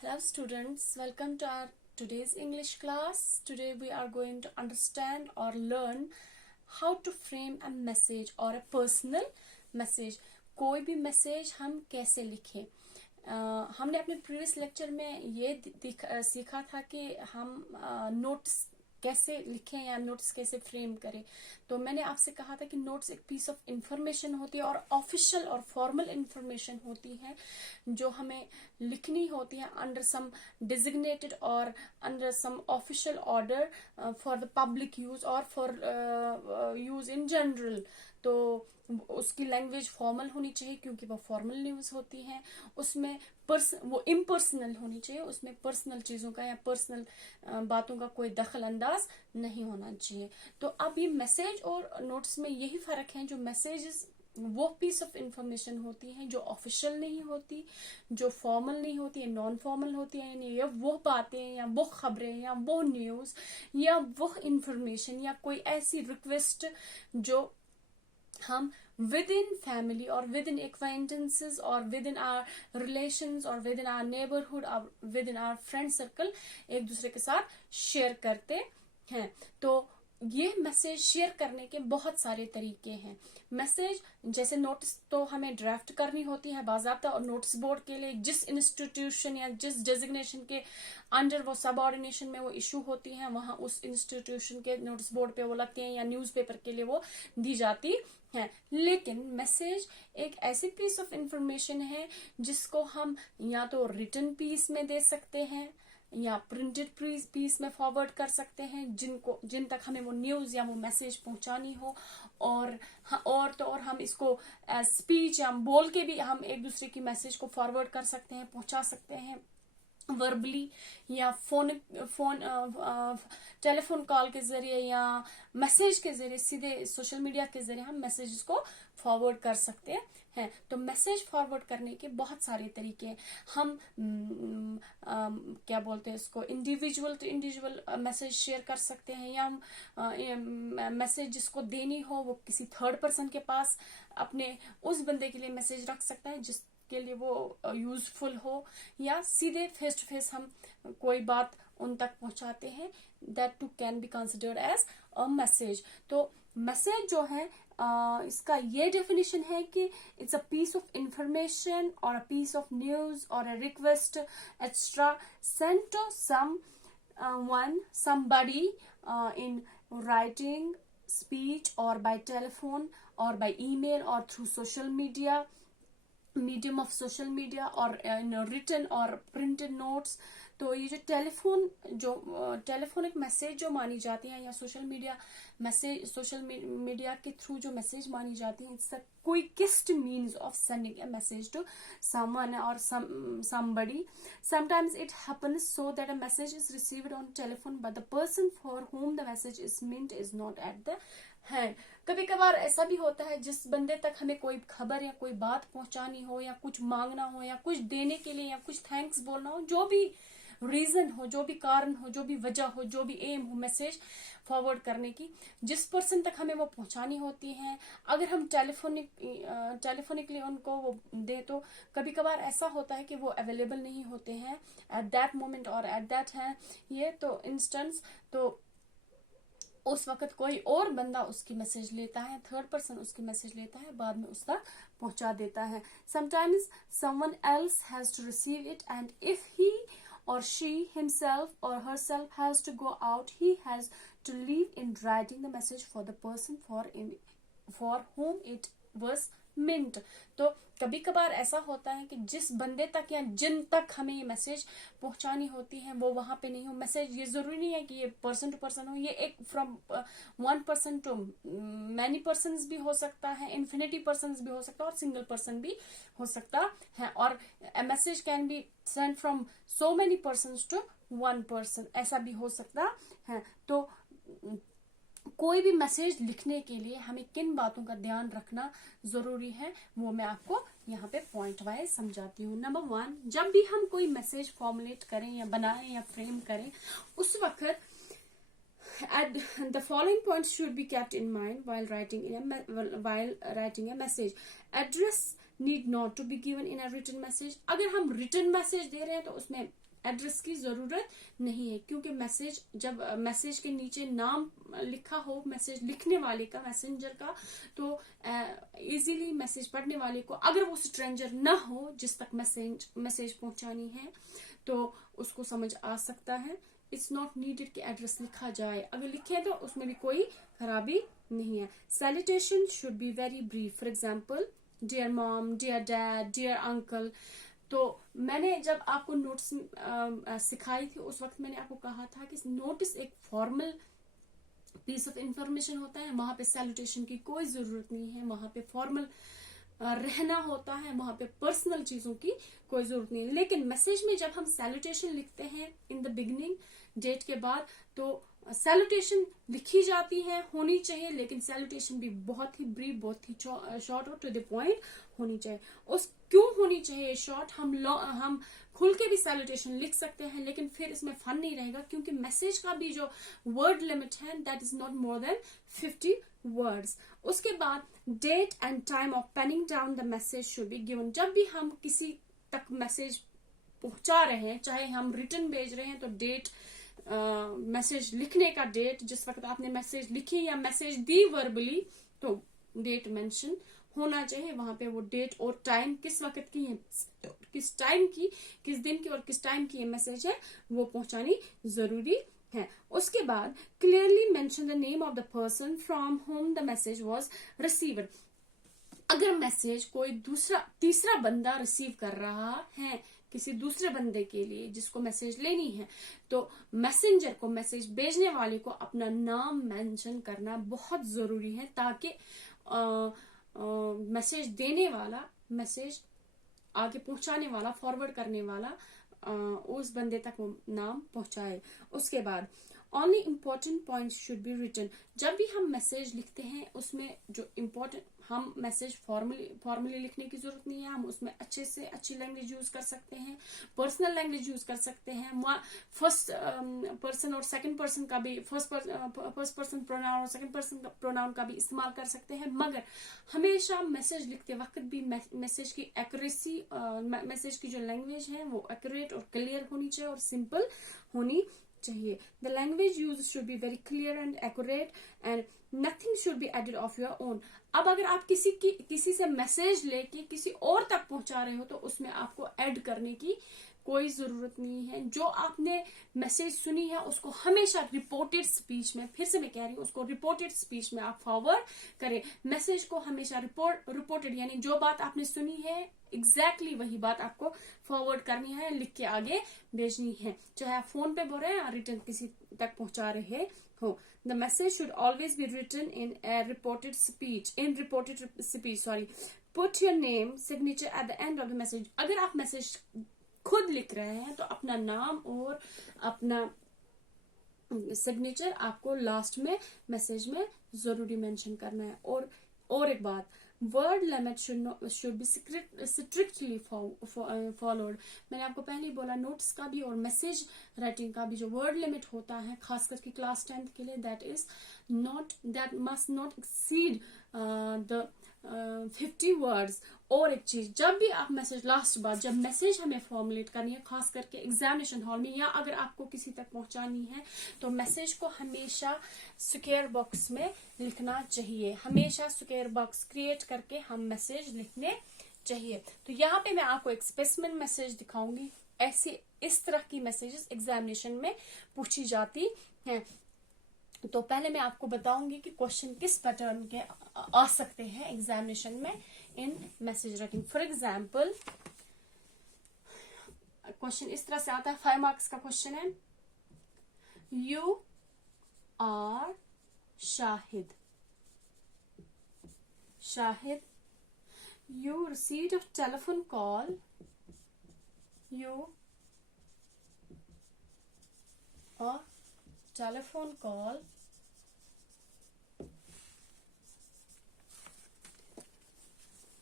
Hello students, welcome to our today's English class. Today we are going to understand or learn how to frame a message or a personal message. कोई भी message हम कैसे लिखें. हमने अपने previous lecture में ये सीखा था कि हम नोट्स कैसे लिखें या नोट्स कैसे फ्रेम करें. तो मैंने आपसे कहा था कि नोट्स एक पीस ऑफ इंफॉर्मेशन होती है और ऑफिशियल और फॉर्मल इंफॉर्मेशन होती है जो हमें लिखनी होती है अंडर सम डिजिग्नेटेड और under some official order for the public use और फॉर यूज इन जनरल. तो उसकी लैंग्वेज फॉर्मल होनी चाहिए क्योंकि वो फॉर्मल न्यूज होती है. उसमें वो इम्पर्सनल होनी चाहिए. उसमें पर्सनल चीजों का या पर्सनल बातों का कोई दखल अंदाज नहीं होना चाहिए. तो अब ये मैसेज और नोट्स में यही फर्क है. जो मैसेजेस वो पीस ऑफ इंफॉर्मेशन होती है जो ऑफिशियल नहीं होती, जो फॉर्मल नहीं होती है, नॉन फॉर्मल होती है. यानी ये वो बातें या वो खबरें या वो न्यूज या वो इंफॉर्मेशन या कोई ऐसी रिक्वेस्ट जो हम विद इन फैमिली और विद इन एक्वाइंटेंसेस और विद इन आवर रिलेशंस और विद इन आवर नेबरहुड और within our friend circle एक दूसरे के साथ शेयर करते हैं. तो ये मैसेज शेयर करने के बहुत सारे तरीके हैं. मैसेज जैसे नोट्स तो हमें ड्राफ्ट करनी होती है बाकायदा, और नोट्स बोर्ड के लिए जिस इंस्टीट्यूशन या जिस डेजिग्नेशन के अंडर वो सबऑर्डिनेशन में वो इशू होती है वहां उस इंस्टीट्यूशन के नोट्स बोर्ड पे वो लगती हैं या न्यूज़पेपर के लिए वो दी जाती है. लेकिन मैसेज एक ऐसी पीस ऑफ इंफॉर्मेशन है जिसको हम या तो रिटन पीस में दे सकते हैं या प्रिंटेड पीस में फॉरवर्ड कर सकते हैं जिन तक हमें वो न्यूज या वो मैसेज पहुंचानी हो. और हम इसको स्पीच या बोल के भी हम एक दूसरे की मैसेज को फॉरवर्ड कर सकते हैं, पहुंचा सकते हैं वर्बली या टेलीफोन कॉल के जरिए या मैसेज के जरिए सीधे सोशल मीडिया के जरिए हम मैसेज को फॉरवर्ड कर सकते हैं. तो मैसेज फॉरवर्ड करने के बहुत सारे तरीके हैं. हम क्या बोलते हैं इसको, individual to individual message share कर सकते हैं या हम मैसेज जिसको देनी हो वो किसी थर्ड पर्सन के पास अपने उस बंदे के लिए मैसेज रख सकता है जिसके लिए वो यूजफुल हो, या सीधे फेस टू फेस हम कोई बात उन तक पहुंचाते हैं. That too can be considered as a message. तो मैसेज जो है इसका ये डेफिनेशन है कि it's a piece of information और अ पीस ऑफ न्यूज और a request extra sent to somebody in writing, speech or by telephone or by email or through social media, medium of social media or in written or printed notes. तो ये जो telephonic message जो मानी जाती है या social media के through जो मैसेज मानी जाती है, it's the quickest means of sending a message to someone और somebody. Sometimes it happens so that a message is received on telephone but the person for whom the message is meant is not at the hand. कभी कभार ऐसा भी होता है जिस बंदे तक हमें कोई खबर या कोई बात पहुंचानी हो या कुछ मांगना हो या कुछ देने के लिए या कुछ थैंक्स बोलना हो, जो भी रीजन हो, जो भी कारण हो, जो भी वजह हो, जो भी एम हो मैसेज फॉरवर्ड करने की, जिस पर्सन तक हमें वो पहुंचानी होती है, अगर हम टेलीफोनिकली उनको वो दे तो कभी कभार ऐसा होता है कि वो अवेलेबल नहीं होते हैं एट दैट मोमेंट और एट दैट है ये तो इंस्टेंस. तो उस वक्त कोई और बंदा उसकी मैसेज लेता है, थर्ड पर्सन उसकी मैसेज लेता है, बाद में उस तक पहुंचा देता है. Sometimes someone else has to receive it and if he or she himself or herself has to go out, he has to leave in writing the message for the person for whom it was meant. तो कभी कभार ऐसा होता है कि जिस बंदे तक या जिन तक हमें ये मैसेज पहुंचानी होती है वो वहां पे नहीं हो. मैसेज ये जरूरी नहीं है कि ये पर्सन टू पर्सन हो, ये एक from one person to many person भी हो सकता है, इन्फिनिटी पर्सन भी हो सकता है और सिंगल पर्सन भी हो सकता है. और message can be send from so many person to one person, ऐसा भी हो सकता है. तो कोई भी मैसेज लिखने के लिए हमें किन बातों का ध्यान रखना जरूरी है वो मैं आपको यहाँ पे पॉइंट वाइज समझाती हूँ. नंबर 1, जब भी हम कोई मैसेज फॉर्मुलेट करें या बनाएं या फ्रेम करें उस वक्त the following points should be kept in mind while writing a message. Address need not to be given in a written message. अगर हम written message दे रहे हैं तो उसमें एड्रेस की जरूरत नहीं है, क्योंकि मैसेज जब मैसेज के नीचे नाम लिखा हो मैसेज लिखने वाले का, मैसेंजर का, तो इजीली मैसेज पढ़ने वाले को, अगर वो स्ट्रेंजर ना हो जिस तक मैसेज पहुंचानी है, तो उसको समझ आ सकता है। इट्स नॉट नीडेड कि एड्रेस लिखा जाए, अगर लिखे तो उसमें भी कोई खराबी नहीं है। Salutation should be very brief, for example dear mom, dear dad, dear uncle. तो मैंने जब आपको नोट्स सिखाई थी उस वक्त मैंने आपको कहा था कि नोटिस एक फॉर्मल पीस ऑफ इंफॉर्मेशन होता है, वहां पे सैल्यूटेशन की कोई जरूरत नहीं है, वहां पे फॉर्मल रहना होता है, वहां पे पर्सनल चीजों की कोई जरूरत नहीं है। लेकिन मैसेज में जब हम सैल्यूटेशन लिखते हैं इन द बिगिनिंग डेट के बाद, तो सैल्यूटेशन लिखी जाती है, होनी चाहिए, लेकिन सैल्यूटेशन भी बहुत ही ब्रीफ, बहुत ही शॉर्ट और टू द पॉइंट होनी चाहिए। उस क्यों होनी चाहिए शॉर्ट? हम खुल के भी सैल्यूटेशन लिख सकते हैं, लेकिन फिर इसमें फन नहीं रहेगा, क्योंकि मैसेज का भी जो वर्ड लिमिट है that is not more than 50 words. उसके बाद date and time of penning down the message should be given. जब भी हम किसी तक मैसेज पहुंचा रहे हैं, चाहे हम रिटर्न भेज रहे हैं, तो डेट, मैसेज लिखने का डेट, जिस वक्त आपने मैसेज लिखी या मैसेज दी वर्बली, तो डेट मेंशन होना चाहिए वहां पे। वो डेट और टाइम किस वक्त की है, किस टाइम की, किस दिन की और किस टाइम की ये मैसेज है, वो पहुंचानी जरूरी है। उसके बाद clearly mention the name of the person from home the message was received. अगर मैसेज कोई तीसरा बंदा रिसीव कर रहा है किसी दूसरे बंदे के लिए जिसको मैसेज लेनी है, तो मैसेंजर को, मैसेज भेजने वाले को अपना नाम मेंशन करना बहुत जरूरी है, ताकि मैसेज देने वाला, मैसेज आगे पहुंचाने वाला, फॉरवर्ड करने वाला उस बंदे तक वो नाम पहुंचाए। उसके बाद only important points should be written. जब भी हम मैसेज लिखते हैं उसमें जो इम्पोर्टेंट, हम मैसेज फॉर्मली लिखने की जरूरत नहीं है, हम उसमें अच्छे से अच्छी लैंग्वेज यूज कर सकते हैं, पर्सनल लैंग्वेज यूज कर सकते हैं। फर्स्ट पर्सन और सेकंड पर्सन का भी, फर्स्ट पर्सन प्रोनाउन और सेकंड पर्सन प्रोनाउन का भी इस्तेमाल कर सकते हैं, मगर हमेशा मैसेज लिखते वक्त भी मैसेज की एक्यूरेसी, मैसेज की जो लैंग्वेज है वो एक्यूरेट और क्लियर होनी चाहिए और सिंपल होनी चाहिए। The language use should be very clear and accurate and nothing should be added of your own. अब अगर आप किसी से मैसेज लेके किसी और तक पहुंचा रहे हो, तो उसमें आपको ऐड करने की कोई जरूरत नहीं है। जो आपने मैसेज सुनी है उसको हमेशा रिपोर्टेड स्पीच में, फिर से मैं कह रही हूँ, उसको रिपोर्टेड स्पीच में आप फॉरवर्ड करें। मैसेज को हमेशा रिपोर्टेड, यानी जो बात आपने सुनी है एग्जैक्टली वही बात आपको फॉरवर्ड करनी है, लिख के आगे भेजनी है, चाहे आप फोन पे बोल रहे हैं या रिटर्न किसी तक पहुंचा रहे हो। The message should always be written in a reported speech. Put your name, signature at the end of the message. अगर आप मैसेज खुद लिख रहे हैं तो अपना नाम और अपना सिग्नेचर आपको लास्ट में मैसेज में जरूरी मेंशन करना है। और एक बात, word limit should be strictly followed. मैंने आपको पहले ही बोला, नोट्स का भी और मैसेज राइटिंग का भी जो वर्ड लिमिट होता है, खास करके क्लास 10th के लिए, that must not exceed the 50 words. और एक चीज, जब भी आप मैसेज, लास्ट बात, जब मैसेज हमें फॉर्मुलेट करनी है, खास करके एग्जामिनेशन हॉल में, या अगर आपको किसी तक पहुंचानी है, तो मैसेज को हमेशा स्क्वायर बॉक्स में लिखना चाहिए। हमेशा स्क्वायर बॉक्स क्रिएट करके हम मैसेज लिखने चाहिए। तो यहाँ पे मैं आपको एक स्पेसिमेन मैसेज दिखाऊंगी। ऐसे इस तरह की मैसेजेस एग्जामिनेशन में पूछी जाती हैं। तो पहले मैं आपको बताऊंगी कि क्वेश्चन किस पैटर्न के आ सकते हैं एग्जामिनेशन में इन message writing. For example, question इस तरह से आता है, 5 मार्क्स का क्वेश्चन है। You are Shahid, you received a telephone call,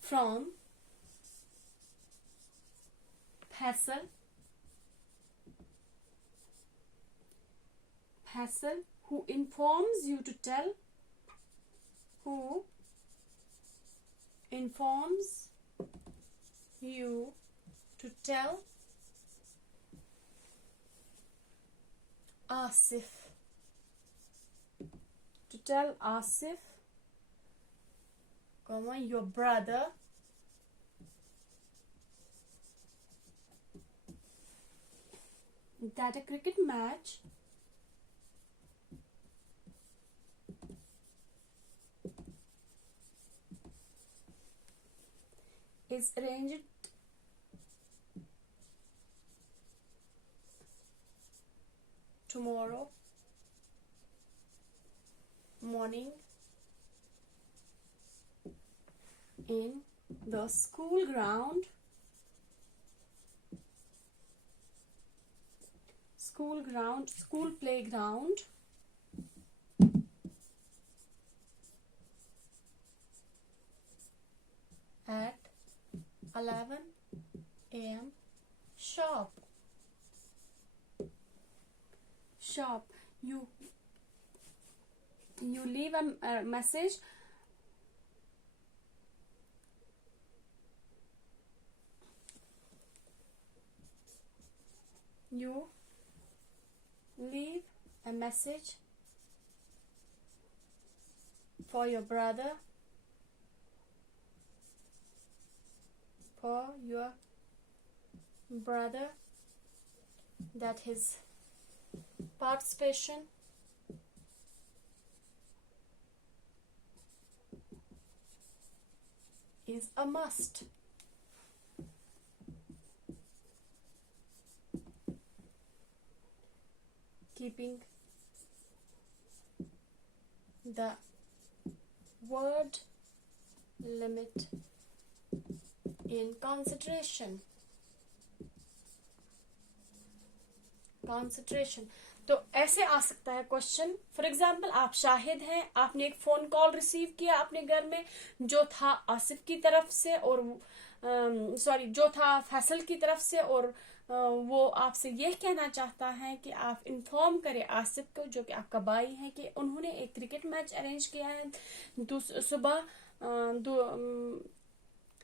from Faisal, who informs you to tell Asif. To tell Asif, your brother that a cricket match is arranged tomorrow morning in the school playground at 11 a.m. sharp. You leave a message. You leave a message for your brother, that his participation is a must. Keeping the word limit in consideration. तो ऐसे आ सकता है question. For example, आप शाहिद हैं, आपने एक phone call receive किया अपने घर में जो था आसिफ की तरफ से और जो था फैसल की तरफ से, और वो आपसे यह कहना चाहता है कि आप इन्फॉर्म करें आसिफ को, जो कि आपका भाई है, कि उन्होंने एक क्रिकेट मैच अरेंज किया है सुबह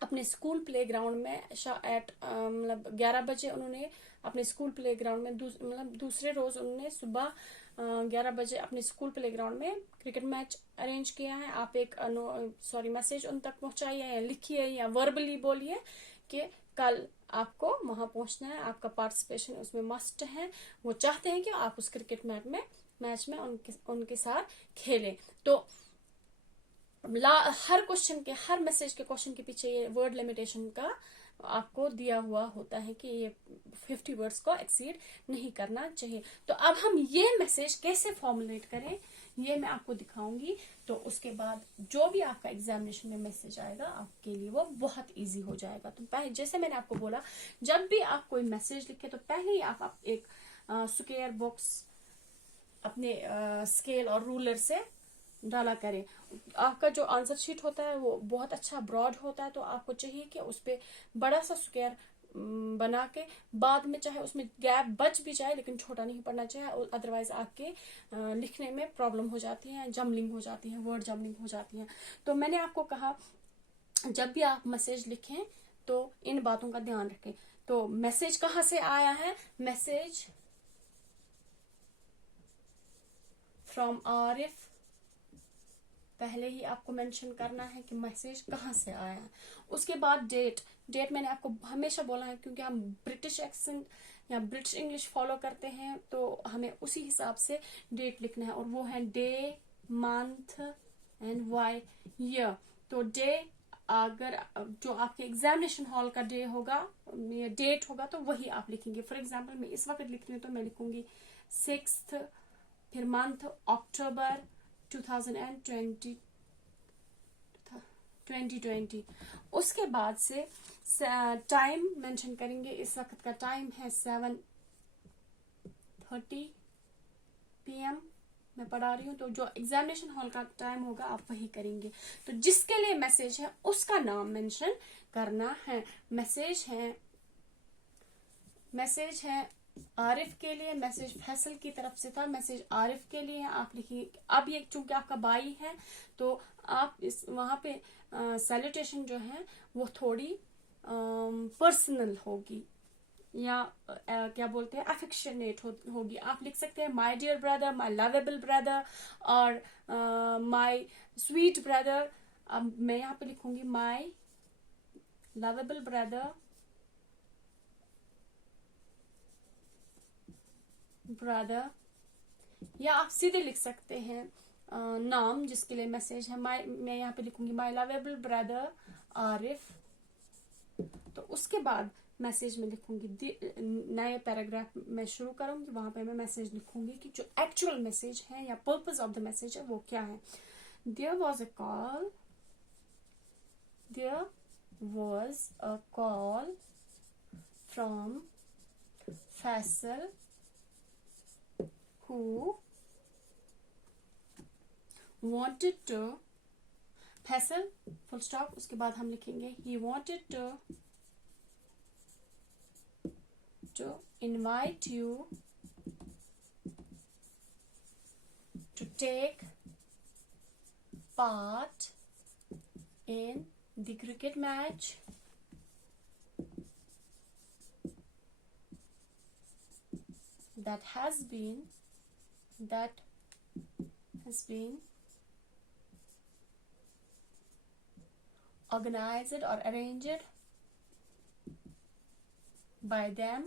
अपने स्कूल प्लेग्राउंड में एट 11 बजे. उन्होंने अपने स्कूल प्लेग्राउंड में दूसरे रोज उन्होंने सुबह 11 बजे अपने स्कूल प्लेग्राउंड में क्रिकेट मैच अरेंज किया है. आप एक मैसेज उन तक पहुंचाइए, या लिखिए या वर्बली बोलिए कि कल आपको वहां पहुंचना है, आपका पार्टिसिपेशन उसमें मस्ट है. वो चाहते हैं कि आप उस क्रिकेट मैच में उनके साथ खेलें. तो हर क्वेश्चन के, हर मैसेज के क्वेश्चन के पीछे ये वर्ड लिमिटेशन का आपको दिया हुआ होता है कि ये 50 वर्ड्स को एक्सीड नहीं करना चाहिए. तो अब हम ये मैसेज कैसे फॉर्मुलेट करें ये मैं आपको दिखाऊंगी. तो उसके बाद जो भी आपका एग्जामिनेशन में मैसेज आएगा आपके लिए वो बहुत इजी हो जाएगा. तो पहले जैसे मैंने आपको बोला, जब भी आप कोई मैसेज लिखे तो पहले ही आप एक स्क्वायर बॉक्स अपने स्केल और रूलर से डाला करें. आपका जो आंसर शीट होता है वो बहुत अच्छा ब्रॉड होता है, तो आपको चाहिए कि उस पे बड़ा सा स्क्वायर बना के, बाद में चाहे उसमें गैप बच भी जाए लेकिन छोटा नहीं पड़ना चाहिए, अदरवाइज आपके लिखने में प्रॉब्लम हो जाती है, जमलिंग हो जाती है, वर्ड जमलिंग हो जाती है. तो मैंने आपको कहा जब भी आप मैसेज लिखें तो इन बातों का ध्यान रखें. तो मैसेज कहाँ से आया है? Message from Arif. पहले ही आपको मेंशन करना है कि मैसेज कहाँ से आया है. उसके बाद डेट मैंने आपको हमेशा बोला है, क्योंकि हम ब्रिटिश एक्सेंट या ब्रिटिश इंग्लिश फॉलो करते हैं तो हमें उसी हिसाब से डेट लिखना है, और वो है day, month and Y, year. तो डे अगर जो आपके एग्जामिनेशन हॉल का डे होगा या डेट होगा तो वही आप लिखेंगे. फॉर एग्जाम्पल मैं इस वक्त लिख रही हूँ तो मैं लिखूंगी 6th, फिर मंथ अक्टूबर 2020. उसके बाद से टाइम मेंशन करेंगे. इस वक्त का टाइम है 7:30 PM मैं पढ़ा रही हूँ, तो जो एग्जामिनेशन हॉल का टाइम होगा आप वही करेंगे. तो जिसके लिए मैसेज है उसका नाम मेंशन करना है. मैसेज है आरिफ के लिए, मैसेज फैसल की तरफ से था, मैसेज आरिफ के लिए आप लिखिए. अब ये चूंकि आपका भाई है तो आप वहां पे सैल्यूटेशन जो है वो थोड़ी पर्सनल होगी. या क्या बोलते हैं अफेक्शनेट होगी। आप लिख सकते हैं my dear brother, my lovable brother, और माई स्वीट ब्रदर। अब मैं यहाँ पे लिखूंगी माई लवेबल ब्रदर, ब्रदर। या आप सीधे लिख सकते हैं नाम जिसके लिए मैसेज है। मैं यहाँ पे लिखूंगी माई लवेबल ब्रदर आरिफ। तो उसके बाद मैसेज में लिखूंगी, नए पैराग्राफ में शुरू करूंगी, वहां पे मैं मैसेज लिखूंगी कि जो एक्चुअल मैसेज है या पर्पस ऑफ द मैसेज है वो क्या है। There was a call from Faisal who wanted to, Faisal full stop, उसके बाद हम लिखेंगे he wanted to invite you to take part in the cricket match that has been organized or arranged by them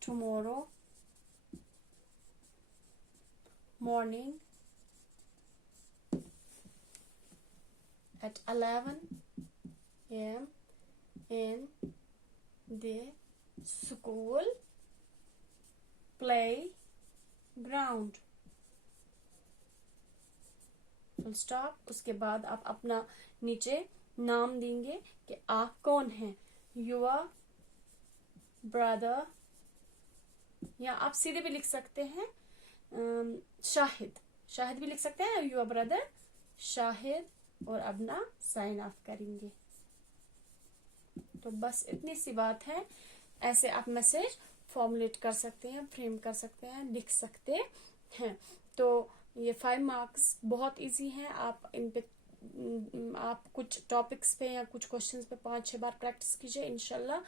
tomorrow morning at 11 a.m. in the school playground, full stop. उसके बाद आप अपना नीचे नाम देंगे कि आप कौन हैं, योर ब्रदर, या आप सीधे भी लिख सकते हैं शाहिद भी लिख सकते हैं, योर ब्रदर शाहिद, और अपना साइन ऑफ करेंगे। तो बस इतनी सी बात है। ऐसे आप मैसेज फॉर्मुलेट कर सकते हैं, फ्रेम कर सकते हैं, लिख सकते हैं। तो ये 5 मार्क्स बहुत इजी हैं। आप इन पे आप कुछ टॉपिक्स पे या कुछ क्वेश्चंस पे 5-6 बार प्रैक्टिस कीजिए, इंशाल्लाह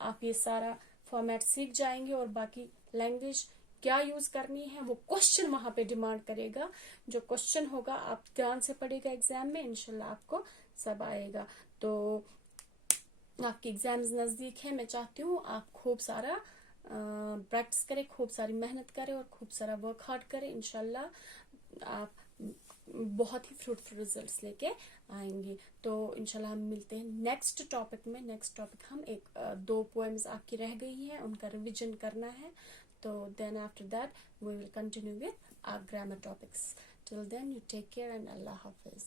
आप ये सारा फॉर्मेट सीख जाएंगे। और बाकी लैंग्वेज क्या यूज करनी है वो क्वेश्चन वहां पे डिमांड करेगा। जो क्वेश्चन होगा आप ध्यान से पढ़ेगा एग्जाम में, इंशाल्लाह आपको सब आएगा। तो आपकी एग्जाम्स नजदीक है, मैं चाहती हूँ आप खूब सारा प्रैक्टिस करें, खूब सारी मेहनत करें और खूब सारा वर्क हार्ड करें। इंशाल्लाह आप बहुत ही फ्रूटफुल रिजल्ट्स लेके आएंगे। तो इंशाल्लाह हम मिलते हैं नेक्स्ट टॉपिक में। नेक्स्ट टॉपिक हम 2 पोएम्स आपकी रह गई हैं, उनका रिविजन करना है। तो then after that we will continue with our grammar topics. Till then you take care and अल्लाह हाफिज।